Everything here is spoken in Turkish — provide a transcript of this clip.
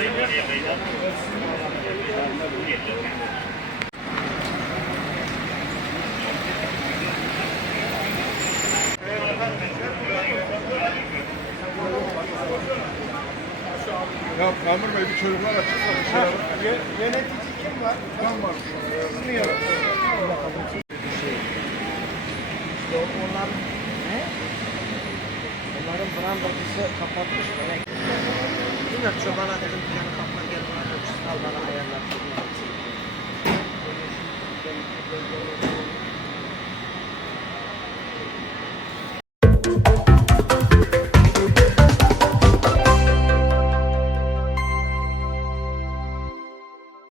Ya Kamil Bey bir çocuklar açıksa bir şey yapın. Yönetici kim var? Ben var. Bilmiyorum. Onların ne? Onların brandacısı kapatmış demek. Bilmiyorum çobana dedim dükkanı kapma gel bana ölçüsü al bana ayarlar.